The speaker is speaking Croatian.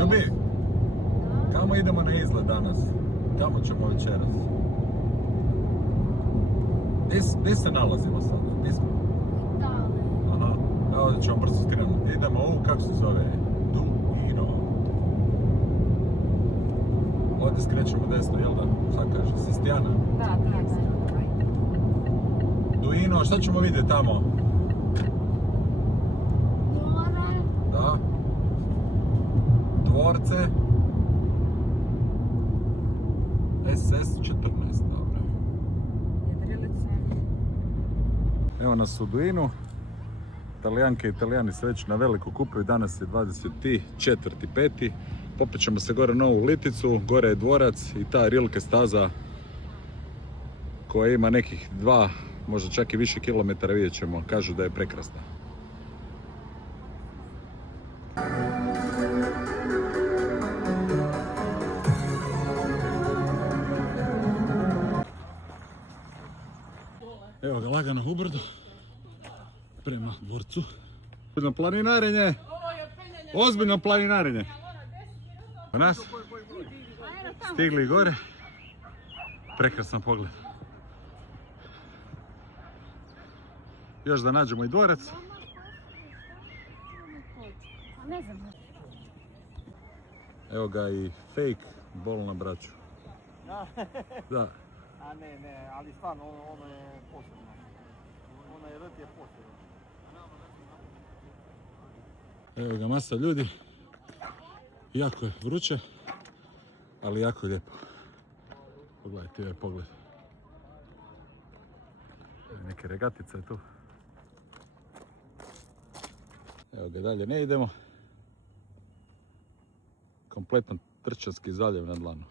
Ljubi, kamo idemo na izlet danas? Kamo ćemo večeras? Gdje se nalazimo sad? Gdje smo? Italija. Aha, evo da ćemo brzo skrenuti. Idemo u, kako se zove? Duino. Ovdje skrećemo desno, jel da? Šta kaže? Sistijana? Da. Duino, šta ćemo vidjeti tamo? More. Da. Dvorce. SS14, dobro. Jedrilice. Evo nas u Duinu. Italijanke i Italijani se već na veliko kupaju. Danas je 24.5. Popet ćemo se gore na Novu Liticu. Gore je dvorac i ta Rilke staza koja ima nekih 2, možda čak i više kilometara, vidjet ćemo. Kažu da je prekrasna. Evo ga lagano ubrdo prema dvorcu. Ozbiljno planinarenje! Ozbiljno planinarenje! U nas stigli gore. Prekrasan pogled. Još da nađemo i dvorac. Ne znam. Evo ga i fake bol na braću. Da. A ne, ali stvarno ono je posebno. Onaj rt je posebno. Evo ga masa ljudi. Jako je vruće, ali jako je lijepo. Pogledajte ovaj pogled. Neke regatice tu. Evo ga, dalje ne idemo. Kompletan Trčanski zaljev na dlanu.